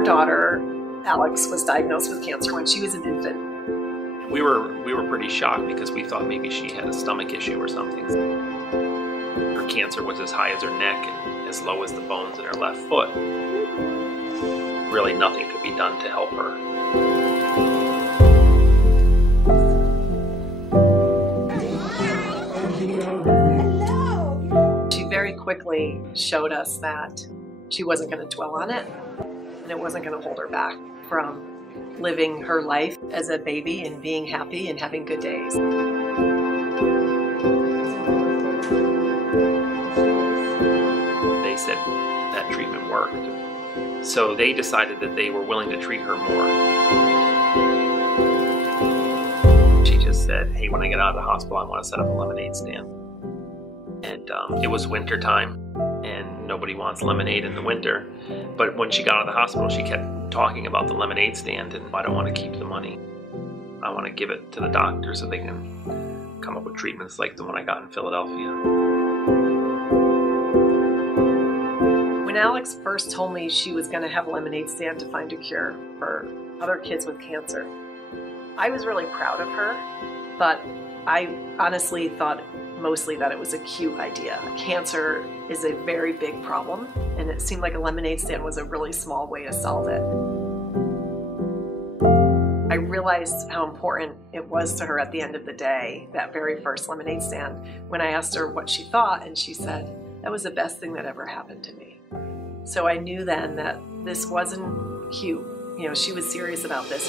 Our daughter, Alex, was diagnosed with cancer when she was an infant. We were pretty shocked because we thought maybe she had a stomach issue or something. Her cancer was as high as her neck and as low as the bones in her left foot. Really nothing could be done to help her. She very quickly showed us that she wasn't going to dwell on it, and it wasn't going to hold her back from living her life as a baby and being happy and having good days. They said that treatment worked. So they decided that they were willing to treat her more. She just said, hey, when I get out of the hospital, I want to set up a lemonade stand. And it was winter time, and nobody wants lemonade in the winter. But when she got out of the hospital, she kept talking about the lemonade stand, and I don't want to keep the money. I want to give it to the doctor so they can come up with treatments like the one I got in Philadelphia. When Alex first told me she was going to have a lemonade stand to find a cure for other kids with cancer, I was really proud of her, but I honestly thought mostly that it was a cute idea. Cancer is a very big problem, and it seemed like a lemonade stand was a really small way to solve it. I realized how important it was to her at the end of the day, that very first lemonade stand, when I asked her what she thought, and she said, that was the best thing that ever happened to me. So I knew then that this wasn't cute. You know, she was serious about this.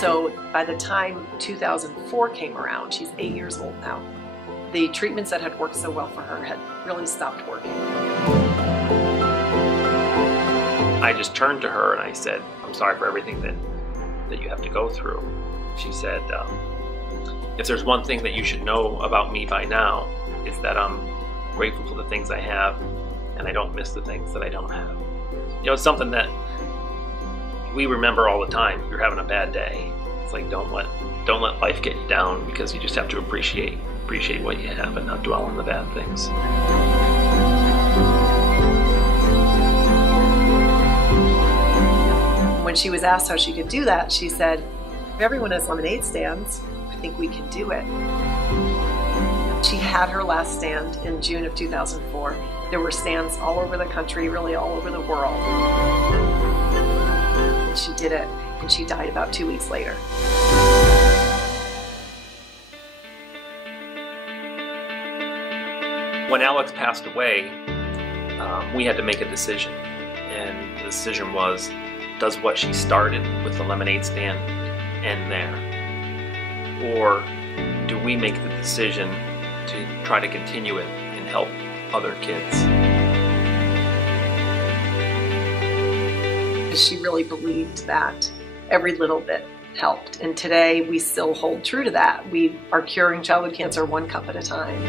So by the time 2004 came around, she's 8 years old now, the treatments that had worked so well for her had really stopped working. I just turned to her and I said, I'm sorry for everything that you have to go through. She said, if there's one thing that you should know about me by now, it's that I'm grateful for the things I have and I don't miss the things that I don't have. You know, it's something that we remember all the time. If you're having a bad day, it's like don't let life get you down, because you just have to appreciate what you have and not dwell on the bad things. When she was asked how she could do that, she said, if everyone has lemonade stands, I think we can do it. She had her last stand in June of 2004. There were stands all over the country, really all over the world. And she did it, and she died about 2 weeks later. When Alex passed away, we had to make a decision. And the decision was, does what she started with the lemonade stand end there? Or do we make the decision to try to continue it and help other kids? She really believed that every little bit helped. And today we still hold true to that. We are curing childhood cancer one cup at a time.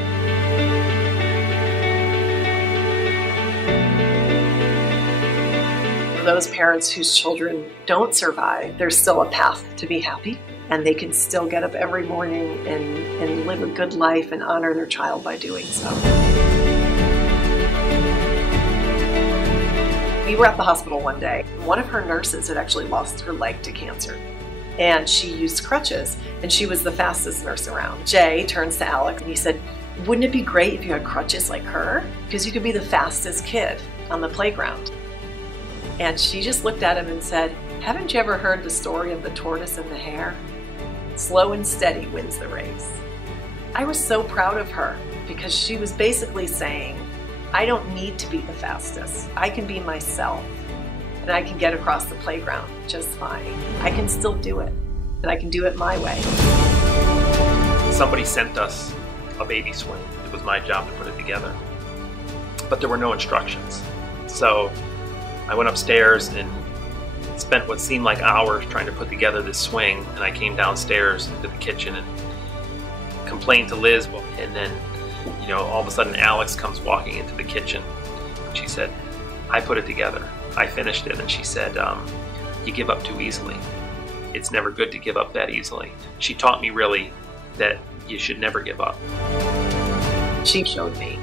For those parents whose children don't survive, there's still a path to be happy, and they can still get up every morning and live a good life and honor their child by doing so. We were at the hospital one day. One of her nurses had actually lost her leg to cancer, and she used crutches, and she was the fastest nurse around. Jay turns to Alex and he said, wouldn't it be great if you had crutches like her? Because you could be the fastest kid on the playground. And she just looked at him and said, haven't you ever heard the story of the tortoise and the hare? Slow and steady wins the race. I was so proud of her, because she was basically saying, I don't need to be the fastest. I can be myself, and I can get across the playground just fine. I can still do it, and I can do it my way. Somebody sent us a baby swing. It was my job to put it together, but there were no instructions. So I went upstairs and spent what seemed like hours trying to put together this swing, and I came downstairs into the kitchen and complained to Liz, and then all of a sudden Alex comes walking into the kitchen. She said, I put it together. I finished it. And she said, you give up too easily. It's never good to give up that easily. She taught me really that you should never give up. She showed me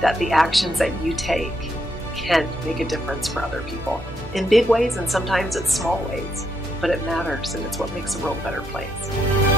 that the actions that you take can make a difference for other people in big ways, and sometimes it's small ways, but it matters, and it's what makes the world a better place.